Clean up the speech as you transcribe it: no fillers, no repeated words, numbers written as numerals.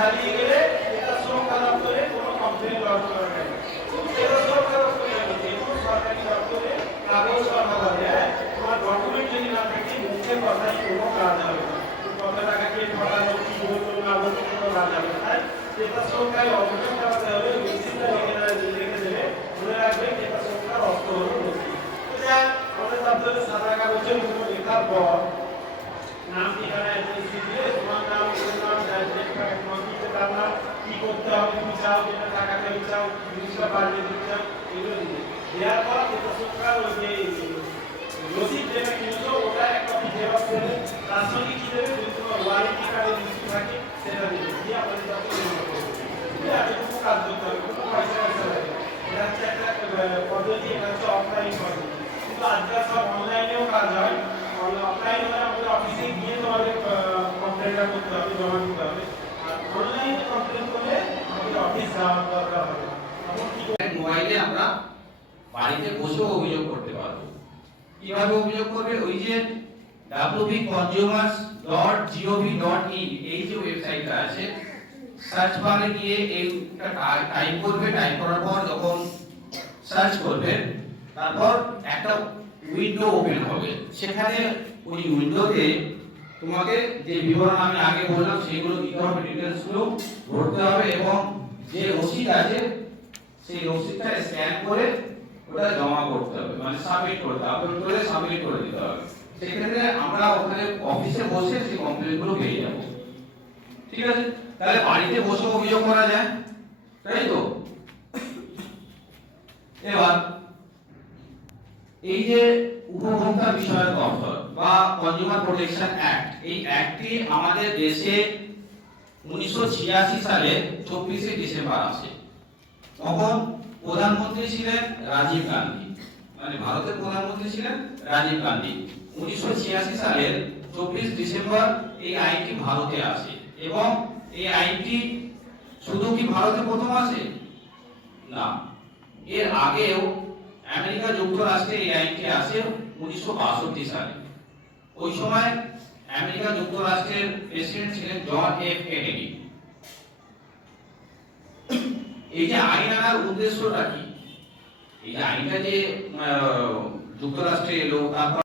হারিয়ে গেলে এটা শ্রম দপ্তরে কোনো কমপ্লেন লজ করা যায় না। এটা শ্রম দপ্তরে যে কোনো সরকারি দপ্তরে কাগজ পাওয়া যায়, তোমার ডকুমেন্ট যদি না থাকে মুখে কথাই কোনো কাজ হবে না। কত টাকা কে পাঠালো, কি বললো না বললো কোনো কাজ হবে না। এটা সরকারি অবশ্যই করতে হবে, মেশিনটা লিখে দেবে, মনে রাখবে এটা সরকার অর্থ হলো নথি। এটা আমাদের দপ্তরে সাদা কাগজের উপর লেখার পর নাম, ঠিকানা, অ্যাড্রেস দিয়ে তোমার নাম, তোমার নাম কি করতে হবে, তুমি চাও যেটা টাকা দেবে চাও, জিনিসটা বাড়িয়ে দিতে চাও, এগুলো দিয়ে দেওয়ার পর এটা সরকার ওই যে রসিদ যেটা কিনেছো ওটা একটা জেরক্স দেবে, তার সঙ্গে কি দেবে, যদি তোমার ওয়ারেন্টি কার্ডের লিস্ট থাকে সেটা দেবে, দিয়ে আমাদের দপ্তরে জমা করবে। এতটুকু কাজ করতে হবে, কোনো পয়সা লাগে। এটা হচ্ছে একটা পদ্ধতি, এটা হচ্ছে অফলাইন পদ্ধতি। কিন্তু আজকাল সব অনলাইনেও কাজ হয়। অফলাইন হলে আমাদের অফিসে গিয়ে তোমাদের কমপ্লেনটা করতে হবে, জমা দিতে হবে। আর অনলাইনে কমপ্লেন করলে আমাদের অফিস যাওয়ার দরকার হবে। তখন কি মোবাইলে আমরা বাড়িতে বসেও অভিযোগ করতে পারবো। কিভাবে অভিযোগ করবে? ওই যে www.consumers.gov.in এই যে ওয়েবসাইটটা আছে, সার্চ বারে গিয়ে এইটা টাইপ করবে। টাইপ করার পর যখন সার্চ করবে, তারপর একটা উইন্ডো ওপেন হবে। সেখানে ওই উইন্ডোতে তোমাকে যে বিবরণ আমি আগে বললাম সেগুলো দিতে হবে, ডিটেইলস গুলো ভরতে হবে, এবং যে রসিদ আছে সেই রসিদটা স্ক্যান করে ওটা জমা করতে হবে, মানে সাবমিট করতে হবে, আপলোড করে সাবমিট করে দিতে হবে। সেক্ষেত্রে আমরা ওখানে অফিসে বসে সেই কমপ্লেইনগুলো পেয়ে যাব। ঠিক আছে? তাহলে বাড়িতে বসে অভিযোগ করা যায়, তাই তো? এবার এই যে উপভোক্তা বিষয়ক দপ্তর বা কনজিউমার প্রোটেকশন অ্যাক্ট, এই অ্যাক্টটি আমাদের দেশে 1986 সালে 24শে ডিসেম্বর আসে। তখন প্রধানমন্ত্রী ছিলেন রাজীব গান্ধী, মানে ভারতের প্রধানমন্ত্রী ছিলেন রাজীব গান্ধী। 1986 সালের 24 ডিসেম্বর এই আইনটি ভারতে আসে, এবং এই আইনটি শুধু কি ভারতে প্রথম আসে না, এর আগেও আমেরিকা যুক্তরাষ্ট্রে এই আইনটি আসে 1962 সালে। ওই সময় আমেরিকা যুক্তরাষ্ট্রের প্রেসিডেন্ট ছিলেন জন এফ কেনেডি। এই যে আইন আনার উদ্দেশ্যটা কি? এই যে আইনটা যে যুক্তরাষ্ট্রে এলো, তারপর